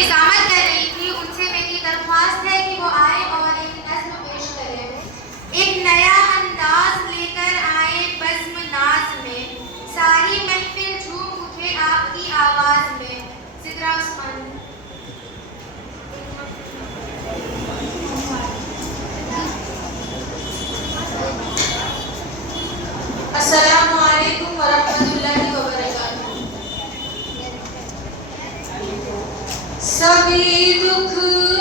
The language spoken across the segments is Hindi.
इजामत कर रही थी, उनसे मेरी दरख्वास्त है कि वो आए और एक नज़्म पेश करें। एक नया अंदाज लेकर आए बज़्म नाज में, सारी महफिल झूम उठे आपकी आवाज में। सिद्रा उस्मानी। अस्सलामु अलैकुम वरहमतुल्लाहि वबरकातुहू। सभी दुख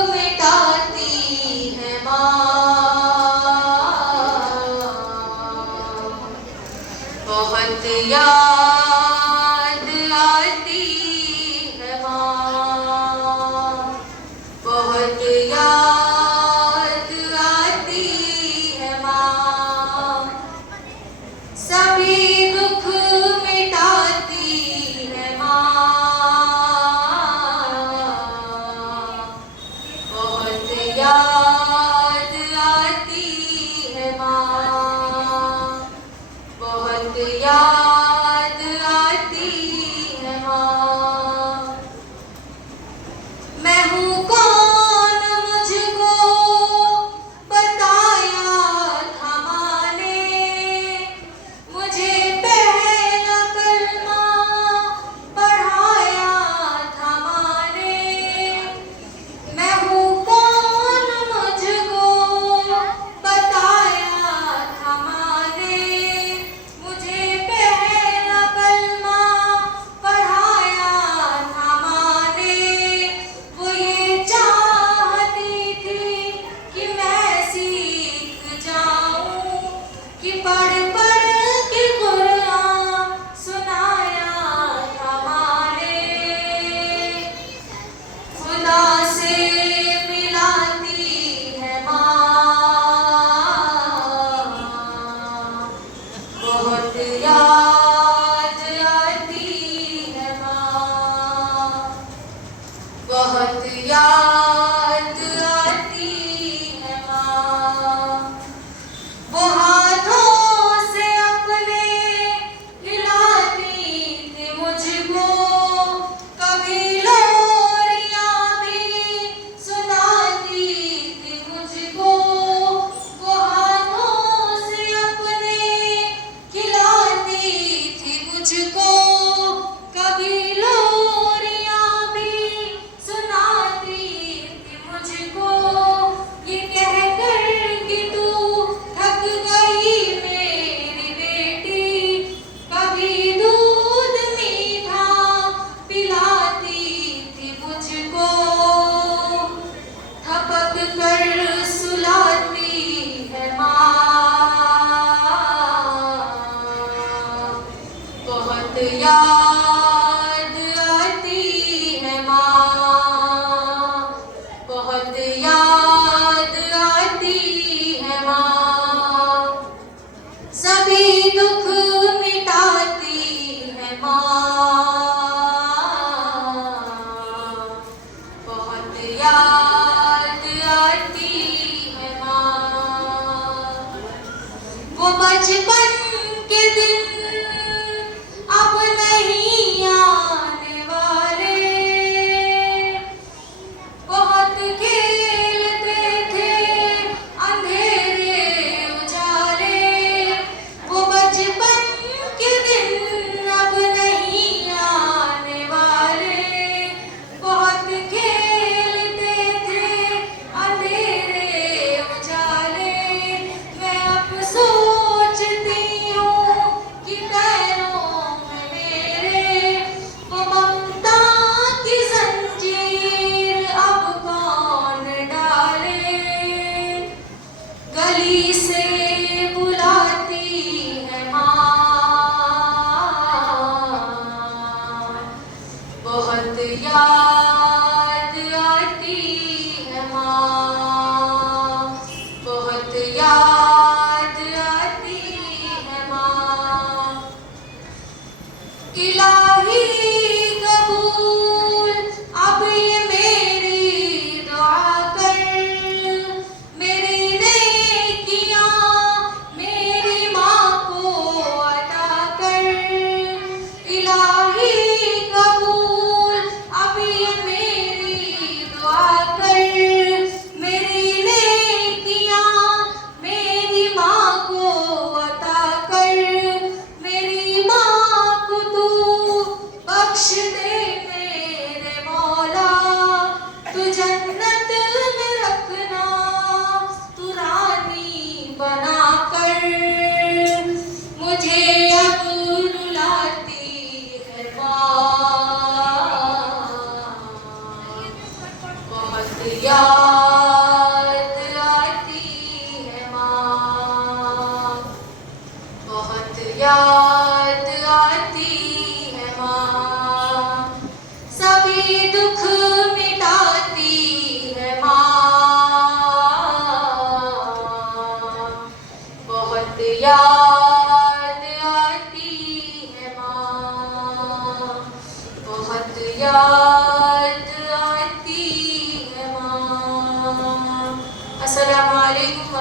मिटाती है माँ, बहुत याद आती है माँ, बहुत याद आती है माँ। सभी दुख मिटाती है माँ, बहुत याद आती है माँ, बहुत याद आती है माँ। मैं हूँ कौन मुझको बताया था माँ ने, मुझे पहला कलमा पढ़ाया था माँ ने। मैं हूँ कौन मुझको बताया था माँ ने, मुझे पहला कलमा पढ़ाया था माँ ने। वो ये चाहती थी कि मैं सीख जाऊं, कि पढ़ पढ़ के कुरान सुनाया था माँ ने। खुदा से मिलाती है माँ, बहुत याद आती है माँ, बहुत याद आती है माँ। वो हाथों से अपने हिलाती थी मुझको, कभी लोरियां भी सुनाती थी मुझको। वो हाथों से अपने खिलाती थी मुझको, कभी लोरियां भी सुनाती थी मुझको। ये कहकर कि तू थक गई मेरी बेटी, कभी दूध मीठा पिलाती थी मुझको। थपक कर सुलाती है माँ, बहुत याद आती है माँ, बहुत याद आती है माँ। सभी दुख मिटाती है माँ, बहुत याद आती है माँ। वो बचपन के दिन अब नहीं आने वाले, बहुत खेलते थे अंधेरे उजाले। वो बचपन के दिन अब नहीं आने वाले, बहुत खेलते याद आती है माँ, बहुत याद आती है माँ, सभी दुख मिटाती है माँ, बहुत याद आती है माँ, बहुत याद आती है माँ। अस्सलामु अलैकुम।